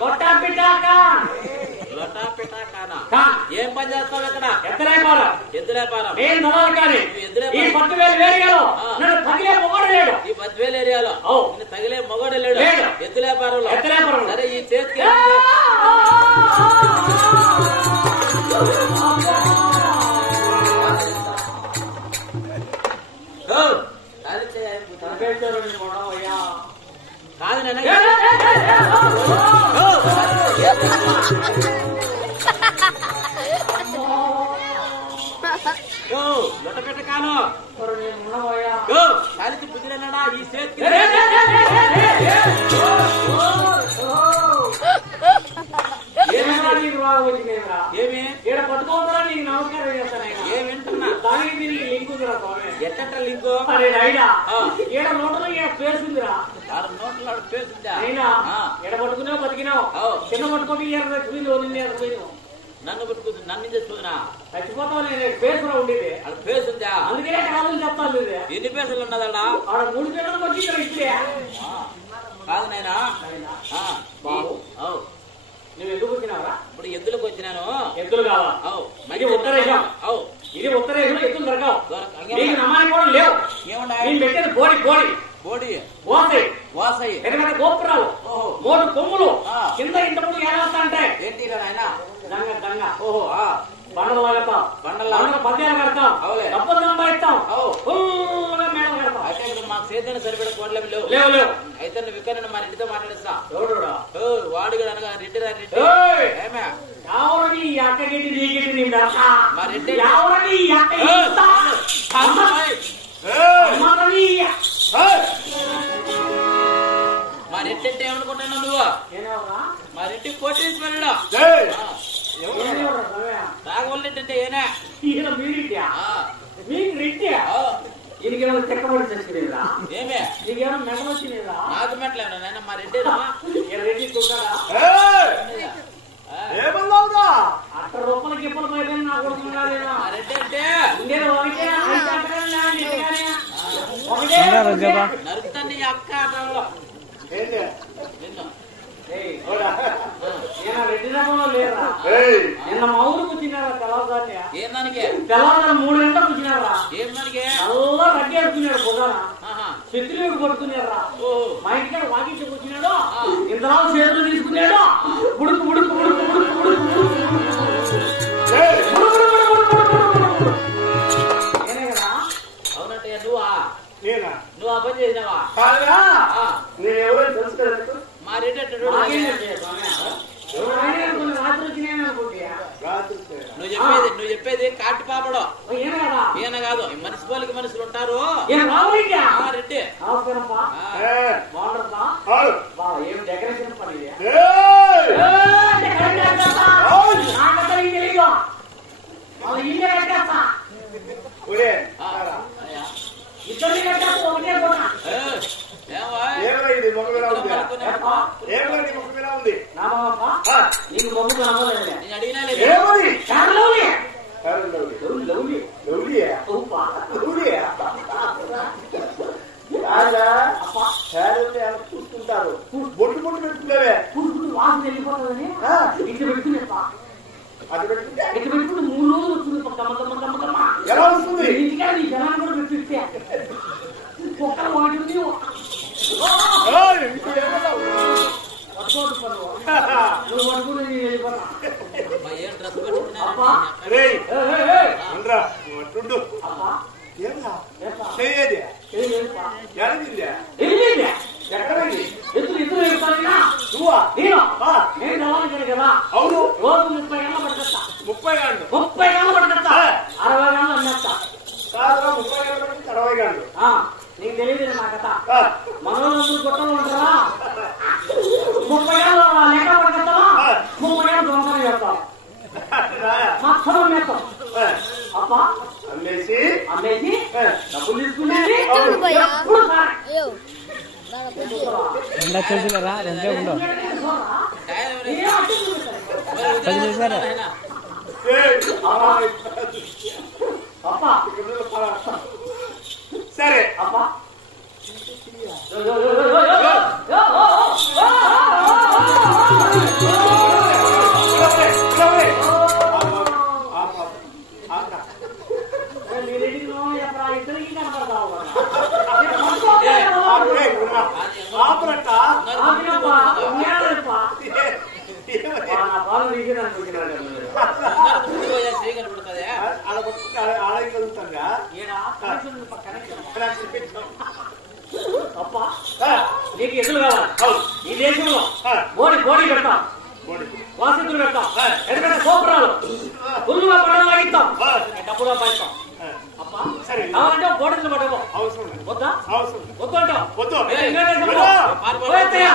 లొట్టా పిటాకా ఏం పని చేస్తావు ఇక్కడ? ఎద్దులేపారం నేను నడవాలి కానీ ఈ 10,000 ఏరియాలో నన్ను తగిలే మొగడు లేడు. ఈ 10,000 ఏరియాలో తగిలే మొగడు లేడు. ఎద్దులేపారంలో సరే ఈ చేతికి కాదు నేను లొట్ట పెట్టకాను కాలికి బుద్ధిలేనాడా ఈ చేతికి ఏమి ఈడ పట్టుకోవద్దా నీకు నమస్కారం చేస్తాను. ఏం వింటున్నా దానికి దీనికి లింక్ ఉందిరా స్వామి. ఎట్ట లింకు? అరే రైడా ఈడ నోట్లో ఈడ పేరు ఉందిరా. నోట్లో పేరుందా? అయినా ఈడ పట్టుకున్నావు బతికినావు. చిన్న పట్టుకోకి పోయింది. నన్ను పట్టుకుంది నన్ను చూసినా చచ్చిపోతావు. నేను పేరు కూడా ఉండేది అది పేరు ఉందా? అందుకనే కాదని చెప్తాను. ఎన్ని పేసులు ఉన్నదడా? ఆడ 3 పేర్లకు వచ్చి ఇక్కడ ఇచ్చే కాదు నాయనా బాబు. నువ్వు ఎందుకు వచ్చినావా? ఇప్పుడు ఎద్దులకు వచ్చినాను. ఎద్దులు కావా? ఇది ఉత్తరేశం. ఇది ఉత్తరేశంలో ఎద్దులు దొరకవు. నీకు నమ్మాలి కూడా లేవు. నేను పెట్టేది బోడి బోడి బోడి వాసయ్య ఎందుకంటే గోపురాలు 3 కొమ్ములు కింద ఇంత ముందు ఏమవుతా అంటే ఏంటి ఆయన దంగ దంగ బండలు లాగతాం. బండల పద్యాలు కడతాం. డబ్బులు సంపాదిస్తాం. ఫుల్గా మేడలు కడతాం. అయితే ఇప్పుడు మాకు సేద్యాన్ని సరిపడే కోడలేమి లేవు. లేవు అయితే నువ్వు ఇక్కడ మా రెడ్డితో మాట్లాడిస్తా. వాడు అనగా రెడ్డి ఏమే ఎవరిని అక్కగిటి నీగిటి నీ మా రెడ్డి ఎవరిని మా రెడ్డి అంటే ఏమనుకుంటున్నావు నువ్వు? మా రెడ్డి కోటేశ్వరుడు రాఘవల్రెడ్డి అంటే ఏనా? మీకు రెడ్డియా? దీనికేమైనా చెక్కబడి చేసుకునేదా? ఏమే నీకేమైనా మెడలు వచ్చినేదా? నాకు మెట్లేనా నాయన? మా రెడ్డి రెడ్డి చూసారా? 8 రూపాయలకి ఎప్పుడు పైన నా కొడుకున్నా లేదా? రెడ్డి అంటే ఉండేది ఒకటే. నరుకుతాన్ని అక్క ఆటంలో రెడ్డి రకంలో లేరా? నిన్న మా ఊరికి వచ్చినారా? తెల్లవారుజామున ఏం దానికి? తెల్లవారు 3 గంటలకు వచ్చినారా? ఏం దానికి? అల్లా రెడ్డి అనుకున్నాడు పొగాన శత్రువుడు పట్టుకున్నారా? మా ఇంటికి వాకింగ్కి వచ్చినాడు. ఇంతలో చేతులు తీసుకున్నాడు. ఉడుకు ఉడుకు ఉడుకు ఉడుకు ఉడుకు నేనే కదా? అవునంటే నువ్వు ఆ పని చేసినావా? నేనెవరో తెలుసుకోలేదు. మా రెడ్డి నువ్వు చెప్పేది కాటి పాపడు ఈయన కాదు. మున్సిపాలిటీ మనుషులు ఉంటారు. రెడ్డి డెకరేషన్ పని ఇద్దరిని కట్టేస్తా ఒకటే కూడా. నీకు మొగ్గు కనబడలేదు. నేను అడిగినా చూసుకుంటారు. బొట్టు బొట్టు పెట్టుకున్నావే వాసన వెళ్ళిపోతుందని ఇట్లా పెట్టుకునేస్తా. అది పెట్టుకుంటే ఇట్లా పెట్టుకుంటే 3 రోజులు వస్తుంది. ఎలా వస్తుంది? ఇంటికాడ నీ జనాన్ని కూడా పెట్టిస్తే కుక్కలు వాటి నువ్వు పట్టుకుని నేను వెళ్ళిపోతా. ఏం డ్రెస్ పెట్టుకున్నా? ఇద్దరు వెళ్తాను. నేను రావాలి కదా. అవును రోజు 30 గంటలు పట్టుకొస్తా. 30 గంటలు 30 గంటలు పట్టుకొస్తా. 60 గంటలు అమ్మేస్తా. 30 గంటలు 60 గంటలు. నీకు తెలియదు నా కథ. మనోళ్ళు గొట్టలు ఉంటారా? 30 గంటలు లెక్క పట్టుకొస్తావా? 30 గంటలు దొంగతనం చేస్తాం. మొత్తం అమ్మేస్తాం. అప్ప అమ్మేసి డబ్బులు తీసుకునేది ఎప్పుడు సార్ చూసినారా? రెండే ఉండవు సరే అప్పా ఇద్దరికి కనపడతావు ఆపరట పాలు తీసేదానికి కనబడుతుంది ఆడకి కలుగుతాగా అప్ప నీకు ఎదురు కావాలి ఈ దేశంలో బోడి పెడతాం వాసితులు పెడతాం ఎందుకంటే సోపరాలు పుల్లుగా పండుగ లాగిస్తాం డబ్బుగా పాయిస్తాం అప్ప సరే కావాలంటే బోటలు పడవు అవసరం వద్దా అవసరం వద్దు అంటావు వద్దు పోయత్తయ్యా.